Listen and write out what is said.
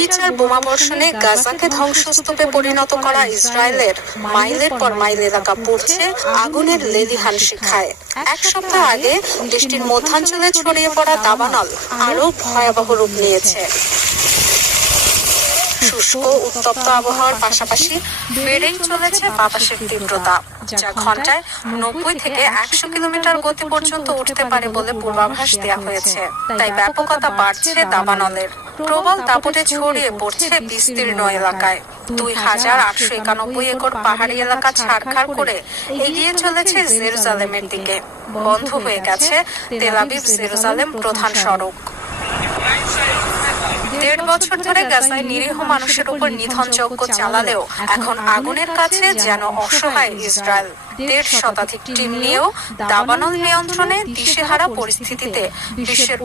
নির্বিচার বোমাবর্ষণে গাজাকে ধ্বংসস্তূপে পরিণত করা ইসরায়েলের মাইলের পর মাইল এলাকা পড়ছে আগুনের লেলিহান শিখায়। এক সপ্তাহ আগে দেশটির মধ্যাঞ্চলে ছড়িয়ে পড়া দাবানল আরও ভয়াবহ রূপ নিয়েছে। শুষ্ক উত্তপ্ত আবহাওয়ার পাশাপাশি বেড়েই চলেছে বাতাসের তীব্রতা, যা ঘন্টায় নব্বই থেকে একশো কিলোমিটার গতি পর্যন্ত উঠতে পারে বলে পূর্বাভাস দেওয়া হয়েছে। তাই ব্যাপকতা বাড়ছে দাবানলের। প্রবল দাপটে ছড়িয়ে পড়ছে বিস্তীর্ণ এলাকায়। দুই হাজার আটশো একানব্বই একর পাহাড়ি এলাকা ছাড়খাড় করে এগিয়ে চলেছে জেরুজালেমের দিকে। বন্ধ হয়ে গেছে তেলাবিব জেরুজালেম প্রধান সড়ক। দেড় বছর ধরে গাজায় নিরীহ মানুষের উপর নিধন যজ্ঞ চালালেও এখন আগুনের কাছে যেন অসহায় ইসরায়েল দেড় শতাধিক টিম নিয়েও দাবানল নিয়ন্ত্রণে দিশেহারা পরিস্থিতিতে বিশ্বের